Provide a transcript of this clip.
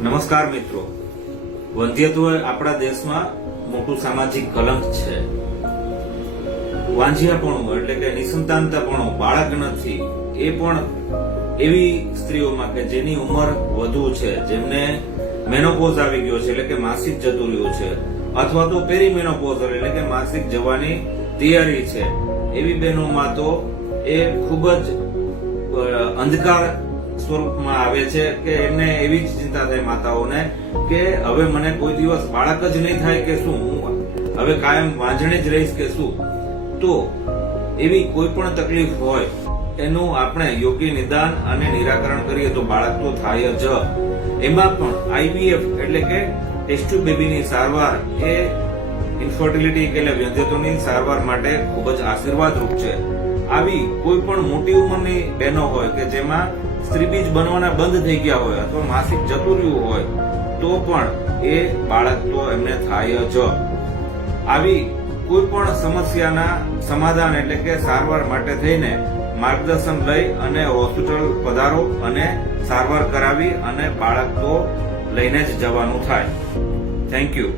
નમસ્કાર મિત્રો, વંધ્યત્વ આપણા દેશમાં મોટું સામાજિક કલંક છે. વાંઝિયાપણું એટલે કે નિસંતાનતાપણું, બાળક નથી, એ પણ એવી સ્ત્રીઓમાં કે જેની ઉંમર વધુ છે, જેમને મેનોપોઝ આવી ગયો છે એટલે કે માસિક જતું રહ્યું છે, અથવા તો પેરીમેનોપોઝ એટલે કે માસિક જવાની તૈયારી છે, એવી બહેનોમાં તો એ ખૂબ જ અંધકાર સ્વરૂપમાં આવે છે કે એમને એવી જ ચિંતા થાય માતાઓને કે હવે મને કોઈ દિવસ બાળક જ નહીં થાય કે શું, હું હવે કાયમ વાંઝણે જ રહીશ કે શું. તો એવી કોઈ પણ તકલીફ હોય એનું આપણે યોગ્ય નિદાન અને નિરાકરણ કરીએ તો બાળક તો થાય જ. એમાં પણ આઈવીએફ એટલે કે ટેસ્ટ ટ્યુબ બેબીની સારવાર એ ઇન્ફર્ટિલિટી એટલે વંધ્યત્વની સારવાર માટે ખૂબ જ આશીર્વાદરૂપ છે. આવી કોઈ પણ મોટી ઉંમરની બહેનો હોય કે જેમાં સ્ત્રીબીજ બનવાના બંધ થઈ ગયા હોય અથવા માસિક જતું રહ્યું હોય તો પણ એ બાળક તો એમને થાય જ. આવી કોઈ પણ સમસ્યાના સમાધાન એટલે કે સારવાર માટે થઈને માર્ગદર્શન લઈ અને હોસ્પિટલ પધારો અને સારવાર કરાવી અને બાળક તો લઈને જ જવાનું થાય. Thank you.